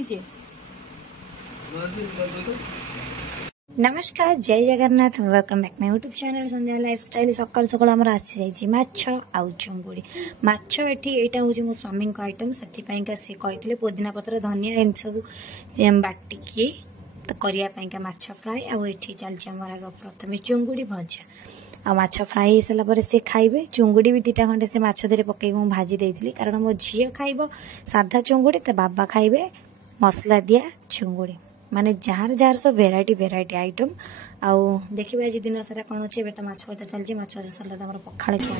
भी से। नमस्कार जय Jagannath welcome back my YouTube channel Sandhya lifestyle. सकाल सकाल आमर आसी जाइए माछ आउ चुंगुड़ी। माछ एठी एटा हूँ मो स्वामी आइटम से सी कहते पुदीना पत्र धनिया इन सब बाटिकी तो करने माछ फ्राए आठी चलती आमर आग प्रथम चुंगुड़ी भजा आ माछ फ्राए हो सारापर सी खाइबे। चुंगुड़ी भी दुटा खंडे से माछ देहरे पकई मुझे भाजी देती कारण मो झी खाइब साधा चुंगुड़ी तो बाबा खाइबे मसला दिया चुंगुड़ी माने जार जार सब वेराइटी वेराइटी आइटम आउ देखिए आज दिन सारा कौन अच्छे तो माछ भजा चलती माछ भजा सरला तो पखाड़ खिया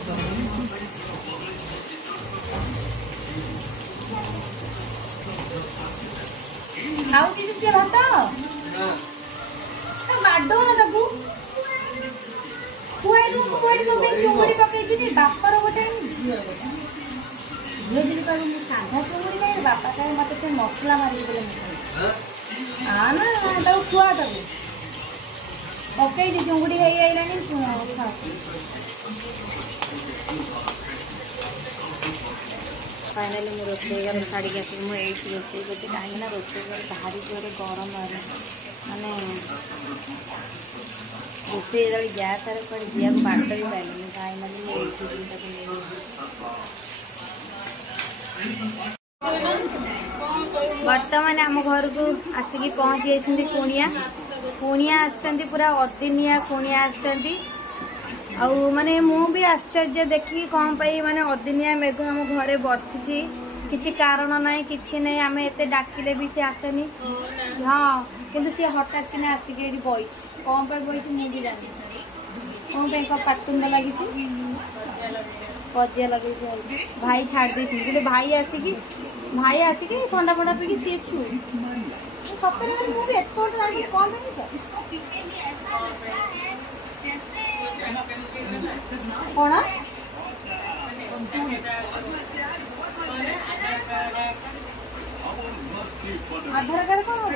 बापर गोटे झील झील जी कह साधा चुंगुड़ी खाई बापा कहे मत से मसला मारिक बोले हाँ ना खुआ तब पकई चुंगुड़ी फाइनाली मुझे रोसे घर छाड़ी आसिक मुझे रोसे कर कहीं रोसे घर भारी जोर गरम माने रोसे गैस आरे पर दिया बाट भी पाइल फाइनाली मुझे बर्तमान आम घर को आसिक पहुँची जाती कुणिया कुणिया आसछंती पूरा अदिनिया कुणिया आसछंती आउ माने मु भी आश्चर्य देखी कौन पाई माने अदिनिया मेघ आम घरे बसी किसी कारण ना कि ना आम एत डाकिले भी सी आसेनी हाँ किंतु सी हठात कि आसिक बही कौन पर बही मुझे जानी कौन पर पाटुंडा लगी पजिया लगे भाई छाड़ दे कि भाई आसिक ठंडा फंडा पी सी छु सतरे मुझे एयरपोर्ट लागे कौन कौन आधार कार्ड कौन हम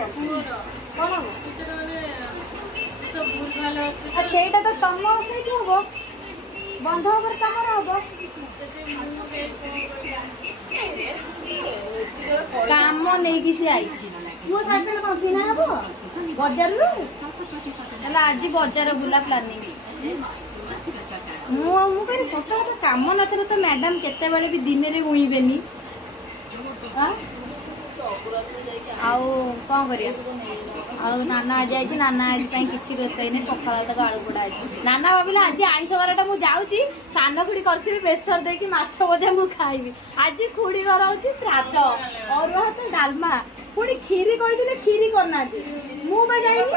कौन हम सेटा तो तुम से हम बंध होकर कमर हम काम नहीं सी आई मो साइड कौन किना हम बजार आज बजार बुला प्लानिंग मुझे सत कथा कम न तो मैडम केते बेले भी दिन में उईबेनी आउ कौन कर नाना आज आई नाना आज किसी रोसई नहीं पखाड़ तक आलू पोड़ा नाना भाविला आज आईस बारटा मुझे जाऊँगी सान खुड़ी करी बेसर देकी माछ भजा मुझे खाइबी आज खुड़ी घर हूँ श्राद्ध अरुआ भात डालमा पुणी खीरी कही खीरी करना मुझे जाइनी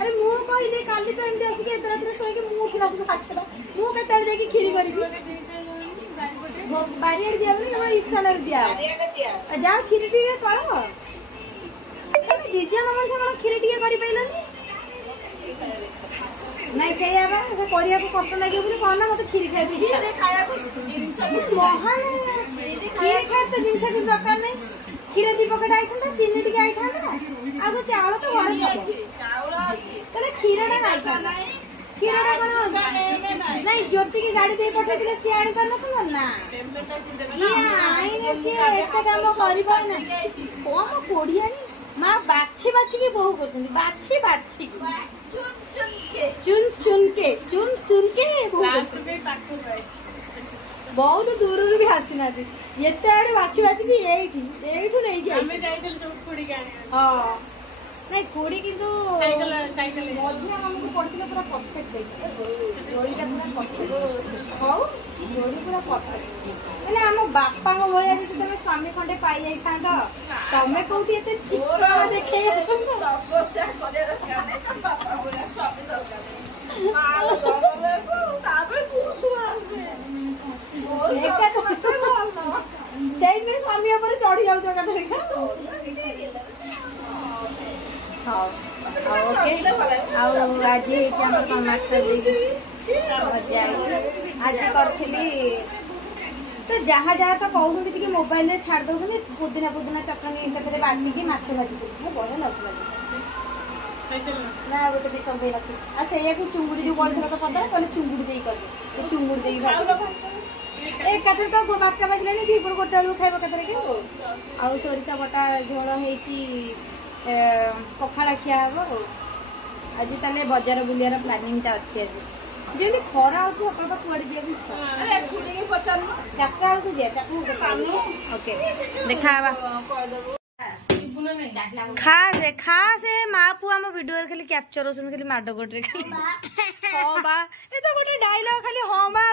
अरे मु कहली काली तो एमती आसिक एत रात शोक मुझे माछटा मुझे देखी खीरी करी बारियाड़ दिया ईशान दिया जा खीरी टी कर दिज नंबर खीरी टी कर नहीं से कष्ट लगे कहना मत खीरी खाई खीरी खाए तो जिन किसी दरकार नहीं क्षीर दी पकेट आई था चीनी टी आई था आगे चावल तो क्षीर नहीं ज्योति की गाड़ी से पठे सी आनी पार ना कम कोड़िया माँ बाछी बाछी बहु कर बाछी बाछी चुन चुन के बहुत दूर भी आसी ना एत आड़े बाछी बाछी भी हाँ नहीं खुड़ी किंतु मझिया आमको पड़े पूरा परफेक्ट जोड़ीटा पूरा परफेक्ट हाउ जोड़ी पूरा परफेक्ट मैंने आम बापा भाया जी तुम स्वामी खंडे पाई जाता तमें कौटी एत चिकन देखे स्वामी चढ़ी जाऊ हाँ ओके आज मजा आज करी तो जहाँ जहाँ तो कहते मोबाइल छाड़ दौरान पुदीना पुदीना चटनी एकाथरे बाटिकी माछ भाजी बढ़िया लगता ना गोटे भी सब रखी से चुंगुड़ी जो पड़ा तो पता कहले चुंगुड़ी दे कर चुंगुड़ी दे एकाथरे तो बारटा बाजिलानी दीपुर गोटे बेलू खाइब केतरे के आउ सोरिषा बटा झोल होईची पखाड़ा खिया हबो आज ताले बाजार बुलियार प्लानिंग ता अछि आज जेनी खरा होतो अपन कुआडे दिया इच्छा अरे फुडी के पचार चाका को जे चाकू ओके देखावा खा से माँ पुआ आम भिडियो खाली कैप्चर होसन खाली माड गोटे खाली हां बा ए तो गोटे डायलॉग खाली हां बा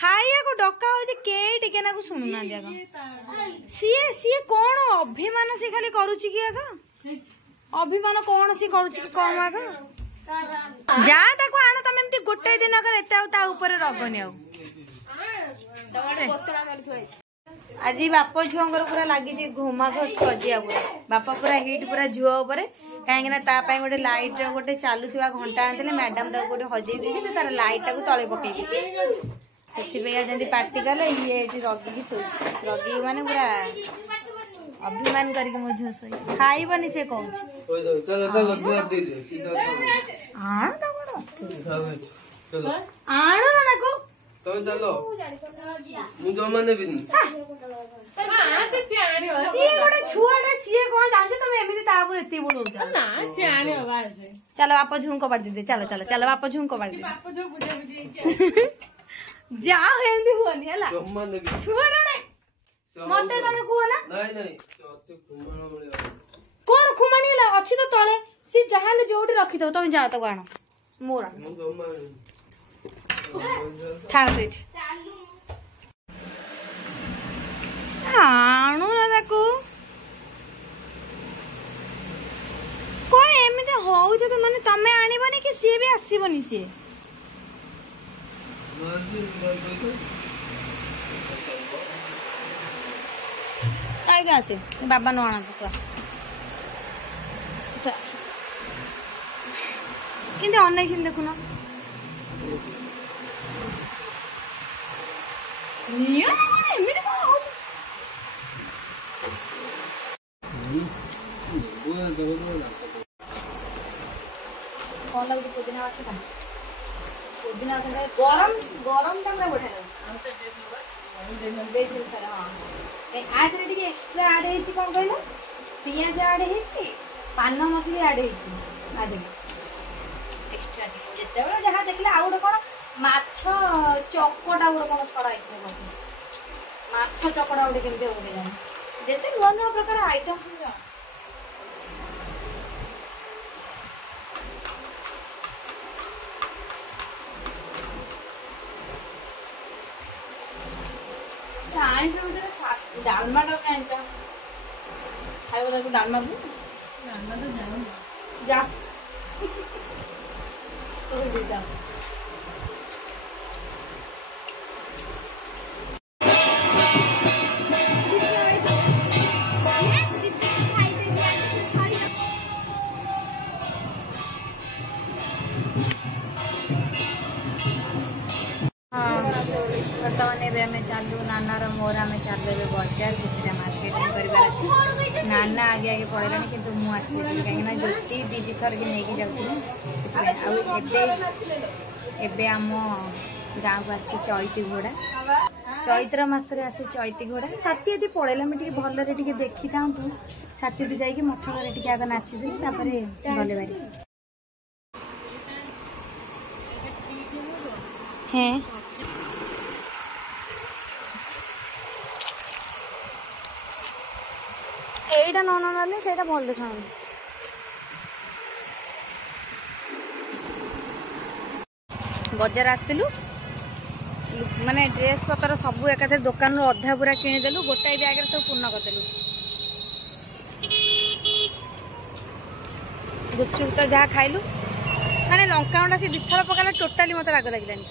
खाइया को डका हो जे के टिके ना को सुनु ना दिया सीए सीए कोन अभिमान से खाली करूची कि आगा अभिमान कोन से करूची कि कम आगा जा ताको आनो तमे एमती गोटे दिन कर एते ता ऊपर रगनी आउ आज बाप झुआर पूरा लगी घुमा खजिया पूरा बापा पूरा हिट पूरा झुआ उपर कहीं गोटे लाइट गोटे चलुवा घंटा आनी मैडम तक गोटे हजे देती तार लाइट टाक तले पकई से पार्टी कले ये रगिकी शोच रगी माने पूरा अभिमान करके मो झुआ शो खाइबनी से कहूँ आण ना को तो चलो मु जमा नेबिनी हां से सियाणी हो सी गोटे छुआडे सी कोन जानछ तमे एमिति तापुर एति बोलौ ना सियाणी होबा से चलो बाप झुंको बाड़ दे चलो चलो चलो बाप झुंको बाड़ दे बाप जो बुझे बुझे जा हेंदी होनी हला जमा नेबी छुआडे मते तमे को ना नहीं नहीं अति खुमानो मिले कोन खुमानी हला अछि तो तळे सी जहाले जोडी रखि दो तमे जाओ तो गाणो मोरा मु जमा आणु ना ताको कोई एमिते होउ तो माने तमे आनिबनी कि सी भी आसीबनी सी आगे आसे बाबा न आना तो आस किंतु अनैछिन देखुना निया एमिते कोन हो कौन लगे पुदीना अच्छा था पुदीना गरम गरम टाइम बढ़ा देख सर हाँ आज एक्सट्रा आड हो कौन कहल पियाज आड हो पान मछली आड हो एक्सट्रा जिते जहाँ देखले आउ गोटे कौन माछ चकटा गोटे कौन छड़ा माछ चकटा गोटे केमती हो जिते नुआ नुआ प्रकार आइटम डालमा खाइबा डालमा को जा बर्तमान चलू नानार मोर आम चलू बजार किसी मार्केटिंग करार अच्छी नाना आगे आगे पड़ेगा कि मुझे कहीं ज्योति दीदी थर के नहीं जाऊँ आम गाँव को आसी चैती घोड़ा चैत्र मसरे आसे चैती घोड़ा साथी यदि पड़ेला मुझे भलरे देखी था साथी जाकि मठ घरे टे आगे नाची गले बारी हाँ এইটা নন নালে সেটা ভল দেখানো बजार आसलु माने ड्रेस पतर सब एकाथे दुकान अधा पूरा किणीदेलु गोटाए बैग सब पूर्ण करदेलु गुपचुप तो जहाँ खाइलु माने लंका गुंडा से दिथर पकाला टोटाली मत राग लगिलानी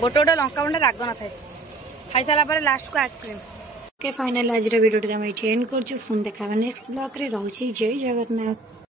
गोटे गोटे लंका गुंडा राग न थाए खाई सारा पर लास्ट को आइसक्रीम ओके फाइनल आज वीडियो एंड कर फोन देखा नेक्स्ट ब्लॉग रे रहउछि जय जगन्नाथ।